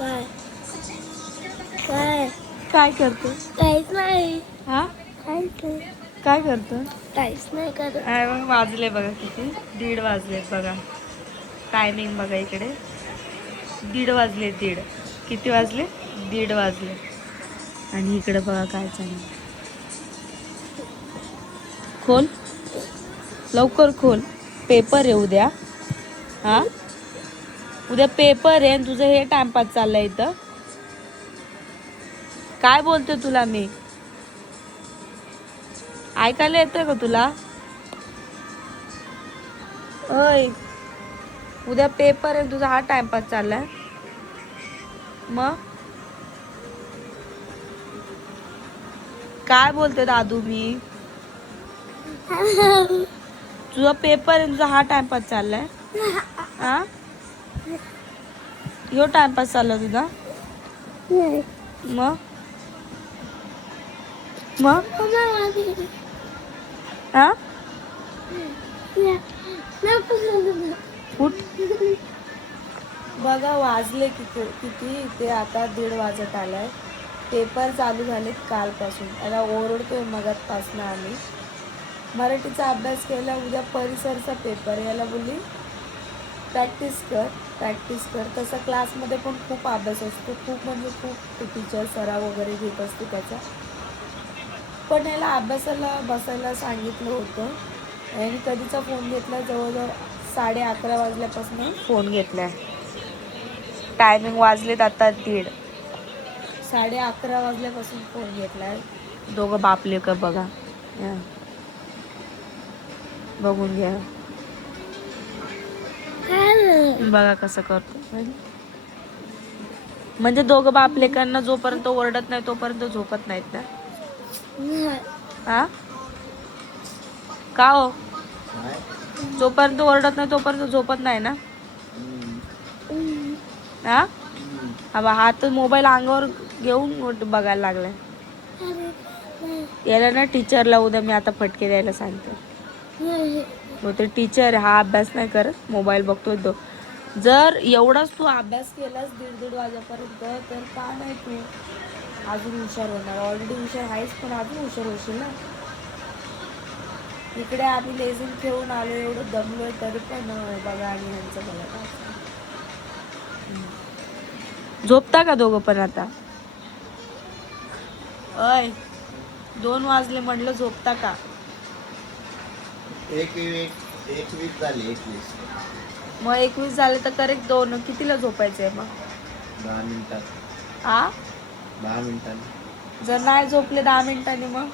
काय काय काय करतो? काहीच नाही. हा काहीच नाही. काय करतो? काहीच नाही करत. मग वाजले बघा किती 1:30 वाजलेत बघा. टायमिंग बघा इकडे 1:30 वाजले 1:30. किती वाजले? 1:30 वाजले. आणि इकडे बघा काय चाललं. खोल लवकर खोल. पेपर आहे उद्या. हा उद्या पेपर आहे आणि तुझं हे टाइमपास चाललंय इथं. काय बोलतोय तुला मी? ऐकायला येतंय का तुला? ओय उद्या पेपर आहे तुझा हा टाइमपास चाललाय. मग काय बोलते दादू मी? तुझा पेपर आहे तुझा हा टाइमपास चाललाय. हा ह्यो टाइमपास चालला तुझा. मग मग हा उठ. बघा वाजले किती किती ते आता 1:30 वाजत आलाय. पेपर चालू झालेत कालपासून. त्याला ओरडतोय मगाचपासून आम्ही. मराठीचा अभ्यास केला. उद्या परिसरचा पेपर. याला बोलली प्रॅक्टिस कर. तसा क्लासमध्ये पण खूप अभ्यास असतो. खूप म्हणजे खूप टीचर सराव वगैरे घेत असते त्याचा. पण याला अभ्यासाला बसायला सांगितलं होतं. आणि कधीचा फोन घेतला जवळजवळ 11:30 वाजल्यापासून फोन घेतलाय. टायमिंग वाजलेत आता 1:30. 11:30 वाजल्यापासून फोन घेतलाय. दोघं बापले का बघा. बघून घ्या बघा कसं करतो. म्हणजे दोघं बापलेकांना जोपर्यंत ओरडत नाही तोपर्यंत झोपत नाहीत ना. हा का हो? जोपर्यंत ओरडत नाही तोपर्यंत झोपत नाही ना. हा हा तर मोबाईल अंगावर घेऊन बघायला लागलाय. याला ना टीचरला उद्या मी आता फटके द्यायला सांगते. हो ते टीचर हा अभ्यास नाही करत मोबाईल बघतोय तो. जर एवढाच तू अभ्यास केलास 1:30 वाजेपर्यंत तर का नाही तू अजून हुशार होणार. ऑलरेडी हुशार आहेस पण अजून हुशार होशील ना. इकडे आम्ही लेझिम खेळून आलो एवढं दमलोय तरी पण बघा आणि ह्यांचं बघा. झोपता का दोघं पण आता? अय 2 वाजले म्हटलं झोपता का? 21 झाले 21. मग 21 झाले तर करेक्ट 2. कितीला झोपायचंय मग? 10 मिनिटात. 10 मिनिटांनी. जर नाही झोपले 10 मिनिटांनी मग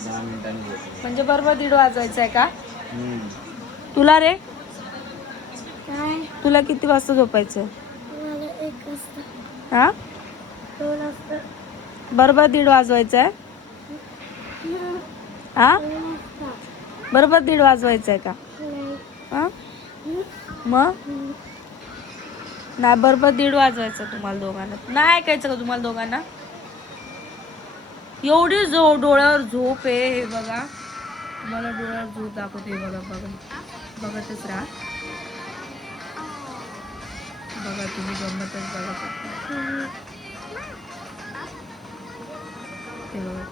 10 मिनिटांनी झोपले. म्हणजे बरोबर 1:30 वाजायचंय का? तुला रे तुला किती वाजता झोपायचंय? 1 वाजता. हा 2 वाजता. बरोबर 1:30 वाजवायचंय. हा बरोबर 1:30 वाजवायचंय का? हा मग नाही बरोबर 1:30 वाजवायचं तुम्हाला दोघांना. नाही ऐकायचं का तुम्हाला दोघांना? एवढी डोळ्यावर झोप आहे. हे बघा तुम्हाला डोळ्यावर झोप दाखवते. बघा बघतच राहा. बघा तुम्ही गंमतच बघा.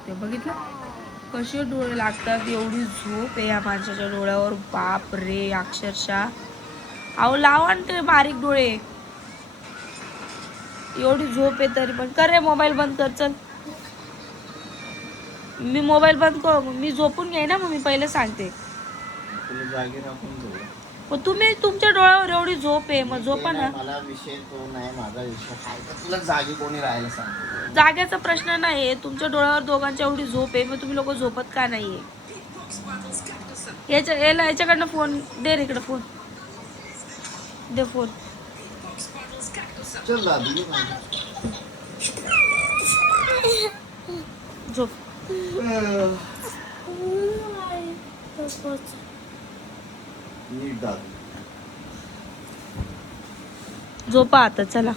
ते बघितलं कसे डोळे लागतात. एवढी झोप आहे या माणसाच्या डोळ्यावर. बाप रे अक्षरशः. अहो लावा ना ते बारीक डोळे. एवढी झोप आहे तरी पण. कर रे मोबाईल बंद कर. चल मी मोबाईल बंद कर. मी झोपून घे ना. मग मी पहिले सांगते. तुला जागी राखून ठेवलं. तुम्ही तुमच्या डोळ्यावर एवढी झोप आहे मग झोपा ना. मला विषय तो नाही माझा विषय काय तर तुला जागी कोणी राहायला सांगितलं? जाग्याचा प्रश्न नाही. तुमच्या डोळ्यावर दोघांच्या एवढी झोप आहे मग तुम्ही लोक झोपत का नाहीये? याच्याकडनं फोन दे रे. इकडे फोन दे. फोन चल दादू झोप. 2 नीट दादू. झोपा आता चला.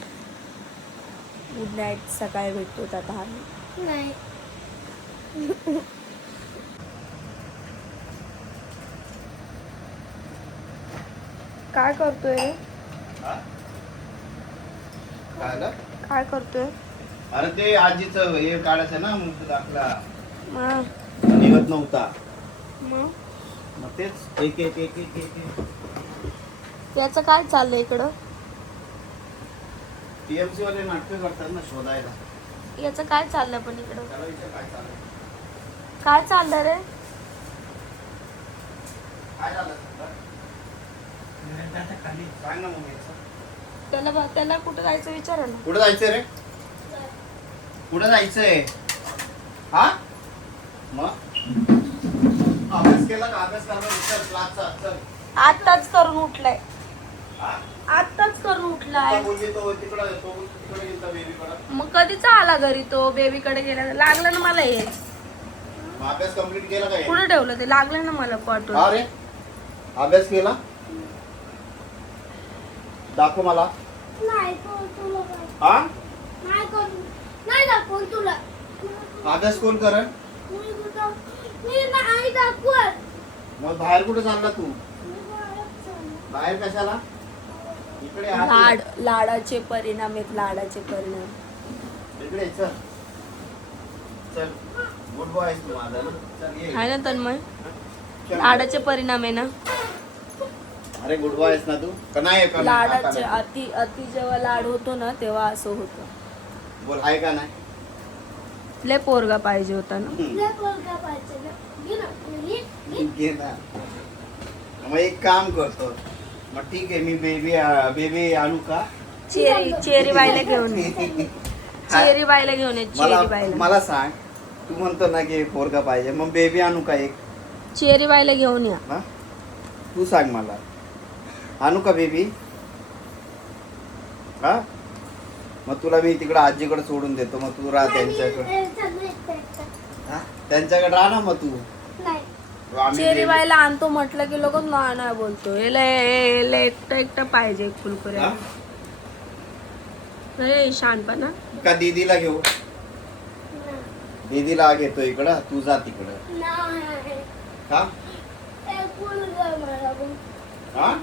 Good night. सकाळी भेटतो आता आम्ही. नाही. काय करतोय रे? हा? काय झालं? काय करतोय? अरे ते आजीचं हे काढायचं ना मग दाखला मग निघत नव्हता. मग मग तेच एक एक एक एक एक एक याचं काय चाललंय इकडं? टीएमसी वाले नाटकं करतात ना शोधायला. याचं काय चाललं पण इकडं? त्याला विचार काय चाललंय? काय चाललं रे? काय झालं तुला? सांग ना मग याचं. त्याला कुठं जायचं विचारा ना. कुठं जायचंय रे? कुठं जायचंय? हा मग अभ्यास केला का? अभ्यास करणार विचार क्लासचा. चल. आत्ताच करून उठलाय. हा? आत्ताच करून उठलाय. बोलली तो तिकडे गेलता बेबीकडे. मग कधीचा आला घरी तो? बेबीकडे गेला. लागलं ना मला हे. मग अभ्यास कंप्लीट केला का? कुठे ठेवलं ते? लागलं ना मला पाठवून. अरे अभ्यास केला? दाखव मला. नाही कोण तुला काय? हा नाही कोण नाही दाखवून तुला. अभ्यास कोण कर? मी कुठं मी नाही दाखवत. मग बाहेर कुठे चालला तू? मी बाहेर चाललो. बाहेर कशाला? इकडे आत लाड ये. लाडाचे परिणाम आहेत. लाडाचे परिणाम. इकडे ये, चल. चल गुड बॉय आहेस तू माझा ना. चल ये. आहे ना तन्मय? चल. लाडाचे परिणाम आहे ना. अरे गुड बॉय आहेस ना तू? का नाही का नाही? लाडाचे आता अति अति जेव्हा लाड होतो ना तेव्हा असं होतं. नाही. बोल आहे का नाही? लय पोरगा पाहिजे होता ना. तुला पोरगा पाहिजे ना. घे ना. घे. घे ना. मग एक काम करतो. मग ठीक आहे मी बेबी आणू का? चेरी बाईला घेऊन ये. चेरी बाईला घेऊन ये. मला चेरी बाईला. मला सांग तू म्हणतो ना की पोरगा पाहिजे मग बेबी आणू का एक? चेरी बाईला घेऊन या. हा तू सांग मला आणू का बेबी? हा मग तुला मी तिकडे आजीकडे सोडून देतो मग तू राह त्यांच्याकडे. हा? त्यांच्याकडे राहा ना मग तू. नाही. आम्ही चेरी बेबी- बाईला आणतो म्हटलं की लोक नाही बोलतो. याला एकटं एकटं पाहिजे फुलकुऱ्या. हा? अरे शहाणपणा. का दीदीला घेऊ? दीदीला घेतो इकडं तू जा तिकडं. नाही. हा एक पोरगा मला बघ. हा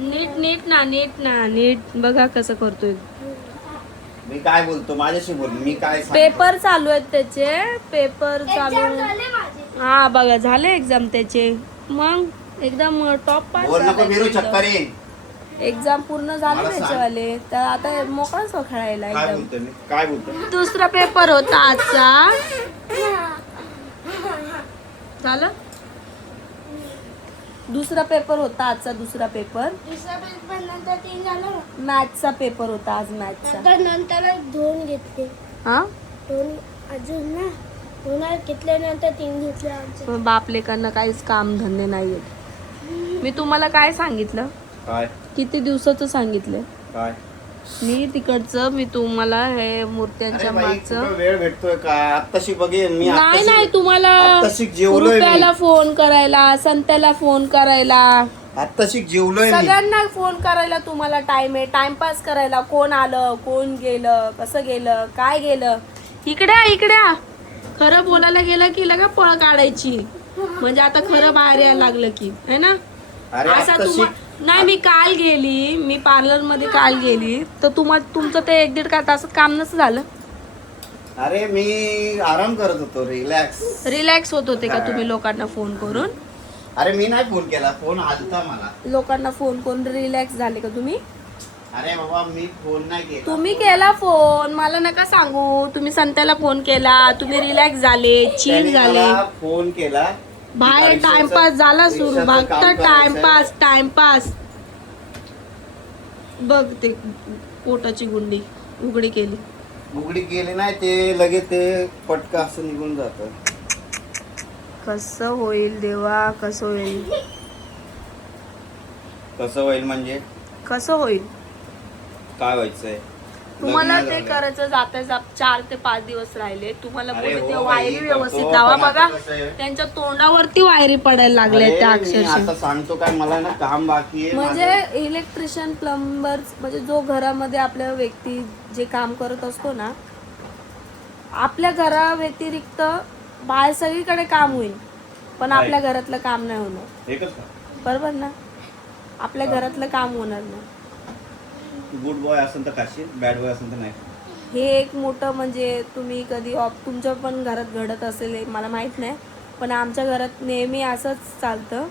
नीट नीट ना नीट ना नीट बघा कसं करतोय. मी काय बोलतो माझ्याशी बोल. मी काय सांगतो? पेपर चालू आहेत त्याचे. पेपर चालू. एक्झाम झाले माझे. हा बघा झाले एक्झाम त्याचे. मग एकदम टॉप पास बोल नको फिरू चक्कर येईन. एक्झाम पूर्ण झाले मला सांग. त्याच्यावाले. तर आता मोकळाच हो खेळायला काय एकदम. बोलतो मी काय बोलतो? दुसरा पेपर होता आजचा. झालं. दुसरा पेपर होता आजचा. दुसरा पेपर दुसरा पेपर नंतर 3 झालं ना. मॅथचा पेपर होता आज. मॅथचा. नंतर 2 घेतले. हा 2 अजून ना 2 घेतल्यानंतर 3 घेतले आमचे. बाप लेकांना काहीच काम धंदे नाहीयेत. मी तुम्हाला काय सांगितलं? काय किती दिवसाचं सांगितलं? काय मी तिकडचं मी तुम्हाला हे मूर्त्यांच्या अरे बाई, मागचं. कुठं वेळ भेटतोय का? आत्ताशी बघेन मी. नाही नाही तुम्हाला आत्ताशी जेवलोय मी. रुपयाला फोन करायला, संत्याला फोन करायला, आत्ताशी जेवलोय मी. सगळ्यांना फोन करायला तुम्हाला टाइम आहे. टाइमपास करायला. कोण आलं, कोण गेलं, कसं गेलं, काय गेलं. इकडे आ. खरं बोलायला गेलं की लगा पळ काढायची. म्हणजे आता खरं बाहेर यायला लागलं की है ना. अरे असं आत्ताशी नाही मी काल गेली. मी पार्लर मध्ये काल गेली तर तुमचं ते 1-1.5 तासात काम नसं झालं. अरे मी आराम करत होतो. रिलॅक्स. रिलॅक्स होत होते का तुम्ही लोकांना फोन करून? अरे मी नाही फोन केला. फोन आलता मला. लोकांना फोन करून रिलॅक्स झाले का तुम्ही? अरे बाबा मी फोन नाही केला. तुम्ही केला फोन. मला नका सांगू. तुम्ही संत्याला फोन केला. तुम्ही रिलॅक्स झाले, चिल त्याने झाले. मला फोन केला. बाहेर रिक्षाचं- टाइमपास झाला सुरू. रिक्षाचं फक्त काम करायचंय. टाइमपास. बघ ते पोटाची गुंडी उघडी केली. उघडी केली नाही ते लगेच ते पटका असं निघून जात. कसं होईल देवा, कसं होईल, कसं होईल म्हणजे कसं होईल? काय व्हायचंय? तुम्हाला लग्न ते झालं. करायचं जाता 4 ते 5 दिवस राहिले. तुम्हाला अरे बोलते हो ते बाई, वायरी करतो, व्यवस्थित लावा. पण आता बघा कसं आहे? त्यांच्या तोंडावरती वायरी पडायला लागल्या अरे, त्या मी अक्षरशः. आता सांगतो काय मला ना काम बाकी आहे म्हणजे माझं. इलेक्ट्रिशियन प्लंबर म्हणजे जो घरामध्ये आपल्या व्यक्ती जे काम करत असतो ना, आपल्या घरा व्यतिरिक्त बाहेर सगळीकडे काम होईल पण आपल्या घरातलं काम नाही होणार. एकच का बरोबर ना? आपल्या घरातलं काम होणार नाही. गुड बॉय असेल तर काशी, बॅड बॉय असेल तर नाही. हे एक मोठं म्हणजे तुम्ही कधी तुमच्या पण घरात घडत असेल हे मला माहीत नाही, पण आमच्या घरात नेहमी असंच चालतं.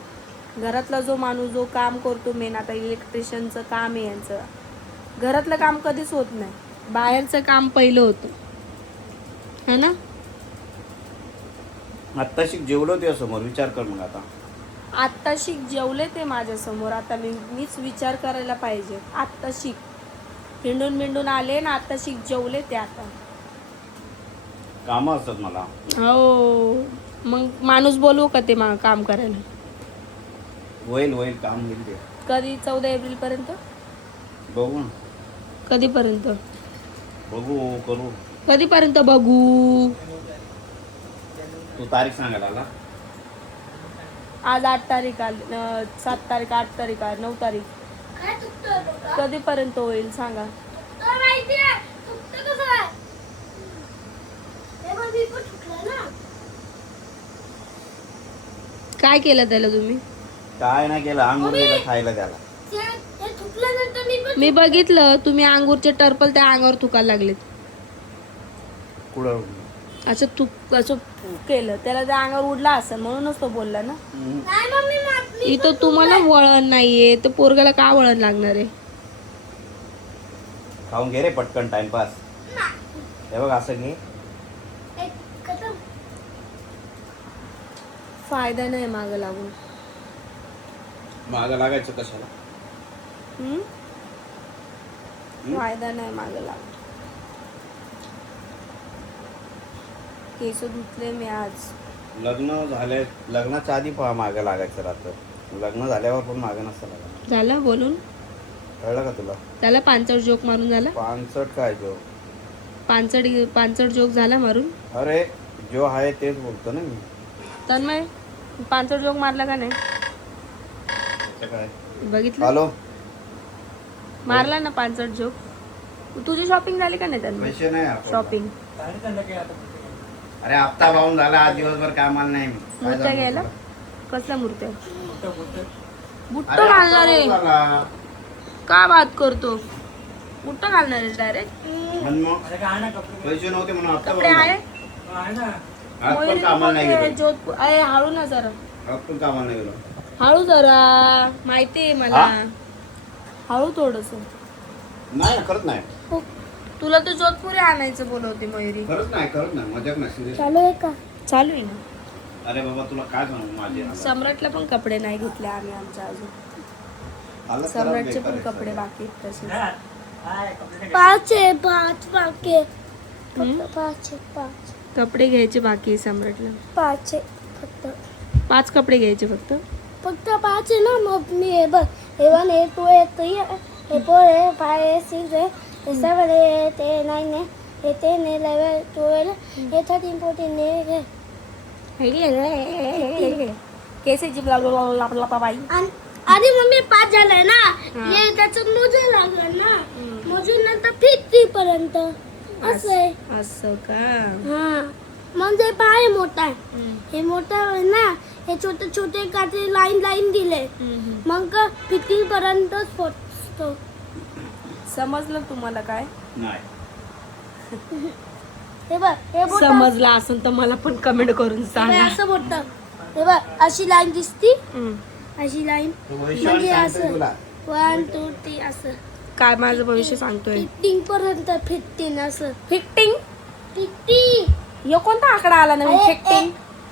घरातला जो माणूस जो काम करतो मेन आता इलेक्ट्रिशियनचं काम आहे यांचं, घरातलं काम कधीच होत नाही, बाहेरचं काम पहिलं होतं है ना. आत्ताशी जेवलो ते समोर विचार कर मग आता. आत्ताशी जेवले ते माझ्यासमोर, आता मीच विचार करायला पाहिजे. आत्ताशी हिंडून मिंडून आले ना, आत्ताशी जेवले ते. आता कामं असतात मला. हो मग माणूस बोलवू का ते काम करायला? होईल काम होईल ते. कधी 14 एप्रिल पर्यंत? बघू ना, कधीपर्यंत बघू करू. कधीपर्यंत बघू? तू तारीख सांगायला आला. आज 8 तारीख आली, 7 तारीख, 8 तारीख, 9 तारीख. काय चुकतं डोकं? कधीपर्यंत होईल सांगा? तुला माहितीये चुकतं कसं आहे? हे बघ, मी पण चुकलं ना. काय केलं त्याला तुम्ही? काय नाही केलं, अंगूर दिलं खायला त्याला. हे चुकल्यानंतर मी पण मी बघितलं तुम्ही अंगूरचे टर्पल त्या अंगावर थुकायला लागलेत. कुठं असं थुक असं केलं त्याला, त्या अंगावर उडला असेल म्हणूनच तो बोलला ना. नाही मम्मी मी इथं तुम्हाला वळण नाहीये तर पोरगाला का वळण लागणार आहे? खाऊन घे रे पटकन टाइमपास. हे बघ असं घे. एक खतम. फायदा नाही मागं लागून. मागं लागायचं कशाला? हम्म? फायदा नाही मागं लागून. केस धुतले मी आज. लग्न झाले, लग्नाच्या आधी मागं लागायचं राहतं. लग्न झाल्यावर पण मागं नसतं लागायचं. झालं बोलून? कळलं का तुला? त्याला पांचट जोक मारून झाला? 65 काय जो? पांचट जोक झाला मारून? अरे जो आहे तेच बोलतो ना मी. तन्मय पांचट जोक मारला का नाही? काय बघितलं? हॅलो, मारला ना पांचट जोक. तुझी शॉपिंग झाली का नाही तन्मय? पैसे नाही आपण. शॉपिंग अरे हप्ता पाहून झाला, आज दिवसभर कामाला नाही मी. काय मूर्त्या सांगू घ्यायला? तुला? कसल्या मूर्त्या? बुट्ट अरे हप्ता घालणार आहे? पाहून झाला. का बात करतो? बुट्ट घालणार आहे डायरेक्ट? आणि मग पैसे नव्हते म्हणून हप्ता कपडे पाहून आहे? झाला. आज पण कामाला नाही गेलो. जोधपूर अरे हळू ना जरा, आज पण कामाला नाही गेलो. हळू जरा, माहितीये मला. हा? हळू थोडस. नाही ना, खरंच नाही. तुला तर जोधपुरी आणायचं बोलवते मयुरी. खरंच नाही मजाक नाही, सिरियस. चालू आहे का? चालू आहे ना. अरे बाबा तुला काय सांगू माझे सम्राटला पण कपडे नाही घेतले आम्ही आमच्या अजून. हालत खराब सम्राटचे बेकार पण आहे कपडे सगळं. बाकी आहेत तसे. 5 आहे, 5 बाकी आहे. हम्म? फक्त 5 आहे, 5. कपडे घ्यायचे बाकी आहे सम्राटला. 5 आहे फक्त. 5 कपडे घ्यायचे फक्त. फक्त 5 आहे ना. मग मी हे बघ, हे 1 हे 2 हे 3 हे 4 हे 5 हे 6 हे 7 हे 8 हे 9 हे 10 हे 11 12 हे 13 14 हे केसेची बाई. आधी मम्मी 5 झालाय ना. हे त्याचं मोजून लागलं ना. मोजून नंतर 50 पर्यंत असं आहे. असं का? हा म्हणजे पाय मोठा आहे. हे मोठं आहे ना. हे छोटे छोटे काहीतरी लाईन दिले. मग 50 पर्यंतच पोहोचतो. समजलं तुम्हाला काय? नाही. हे बघ, हे मोठं समजलं असेल तर मला पण कमेंट करून हे सांगा. असं मोठं. हे बघ, अशी लाईन दिसती. हम्म. अशी लाईन तो वैशाली म्हणजे सांगतोय असं तुला. 1 2 3 असं काय माझं भविष्य सांगतोय? 15 पर्यंत 15 असं फिफ्टिंग. 50 यो कोणता आकडा आला नवीन? फिफ्टिंग.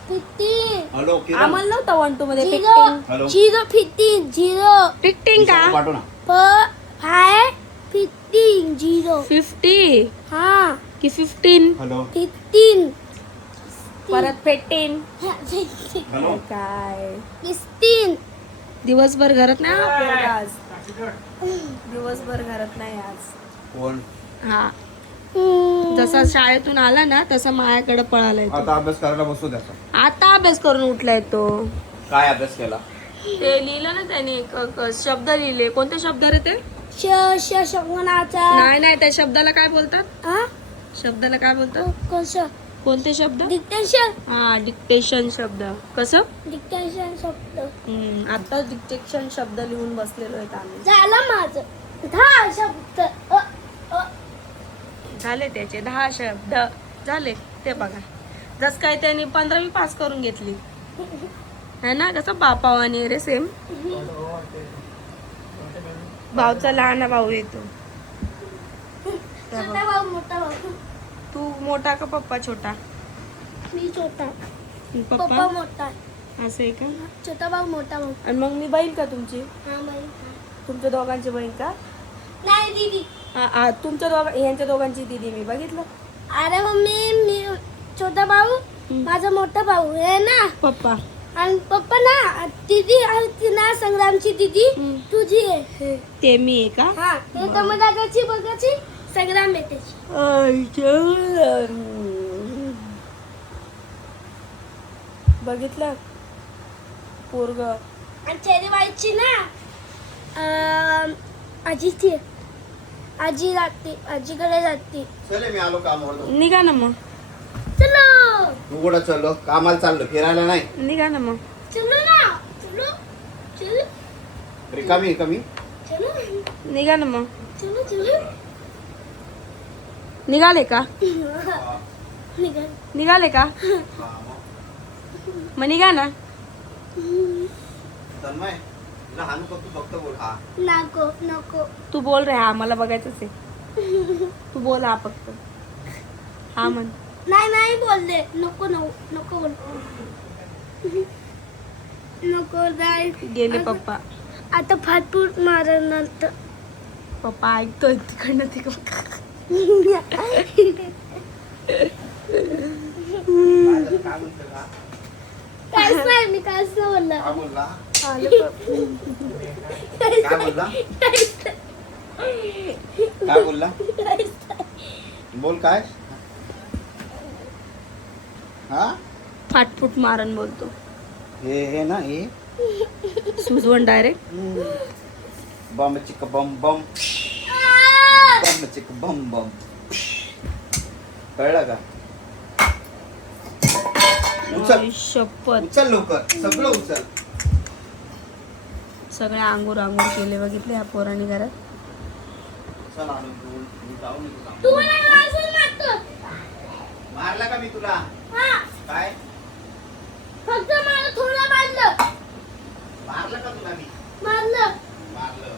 15 हॅलो किरण. आम्हाला नव्हतं 1 2 मध्ये 0 फिफ्टिंग. हॅलो. 0 15 0 फिफ्टिंग का? विशाल पाठव ना. 5 15 0 50 हा की 15? हॅलो 15 परत 15. हॅलो. काय 15 दिवसभर घरात नाही हा पोरगा आज. दिवसभर घरात नाही आज. कोण? हा हम्म. जसा शाळेतून आला ना तसा माझ्याकडे पळालाय तो. आता अभ्यास करायला बसू त्याचा. आता अभ्यास करून उठलाय तो. काय अभ्यास केला? ते लिहिलं ना त्याने शब्द लिहिले. कोणते शब्द रे ते? शंगणाचा नाही त्या शब्दाला काय बोलतात? हा शब्दाला काय बोलतात? कसं कोणते शब्द? डिक्टेशन हा डिक्टेशन शब्द. कसं? डिक्टेशन शब्द आता डिक्टेशन शब्द लिहून बसलेलो आहेत आम्ही. झालं माझं 10 शब्द झाले त्याचे 10 शब्द झाले. ते बघा जस काय त्यांनी 15वी पास करून घेतली है ना. कसं बापावानी रे सेम. भाऊचा लहान भाऊ येतो. छोटा भाऊ मोठा भाऊ तू मोठा का पप्पा छोटा? मी छोटा पप्पा पप्पा मोठा असं आहे का? छोटा भाऊ मोठा भाऊ आणि मग मी बहीण का तुमची? हा बाई तुमच्या दोघांची बहीण का? नाही दीदी तुमच्या यांच्या दोघांची दीदी मी बघितलं. अरे मम्मी मी छोटा भाऊ माझा मोठा भाऊ आहे ना पप्पा आणि पप्पा ना दीदी आहे ना संग्रामची दीदी तुझी आहे ते मी आहे का? हा हे दादाची बघाची संग्राम आहे त्याची बघितलं पोरग. आणि चेरीबाईची ना आजीची आजी जाते आजीकडे जाते चले मी आलो कामावर. निघा ना मग. चलो तू कुठं चाललो? कामाला चाललो, फिरायला नाही. निघा ना मग. चलो ना चलो चलो रिकामी कमी. चलो निघा ना मग. चलो चलो निघाले का? निघाल निघाले का? मग निघा ना. तन्मय तुला हानू का? तू फक्त बोल हा. नको नको तू बोल रे. हा मला बघायचंच आहे. तू बोल हा फक्त. हा म्हण. नाही बोलले नको नको बोल नको नाही गेले पप्पा. आता फाटफूट मारणार तर पप्पा ऐकतोय तिकडनं तिकडं. काय म्हणतो का? काहीच नाही मी काहीच नाही बोलला काय बोलला? काहीच काय बोलला? काय बोलला? बोल काय? हा फाटफूट मारन बोलतो. हे ना हे सुजवण डायरेक्ट. बम चिक बम बम बम चिक बम बम. कळलं का? उचल शपथ. उचल लवकर, सगळं उचल. सगळे आंघोळ केले बघितले या पोरांनी घरात. चल आणून तू. मी जाऊ नको. तू मला मारशील मारतो मारला का मी तुला? हा काय फक्त मला थोडं मारलं मारलं का तुला मी? मारलं मारलं.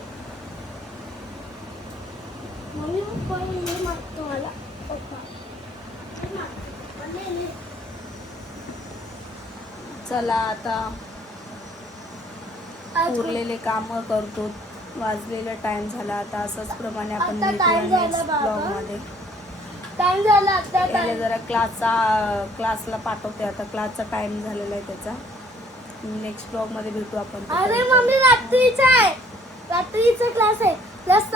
मम्मी पप्पा हे मारतो मला पप्पा हे मारतो. नाही. चला आता आज उरलेले काम करतो. वाजलेला टाइम झाला. आता असंच प्रमाणे आपण आता भेटूया time झाला नेक्स्ट बाबा. ब्लॉग मध्ये. टाइम झाला आता याला टाइम जरा क्लासला पाठवते आता. क्लासचा टाइम झालेला आहे त्याचा. नेक्स्ट ब्लॉग मध्ये भेटू आपण. अरे मम्मी रात्रीचा क्लास आहे जास्त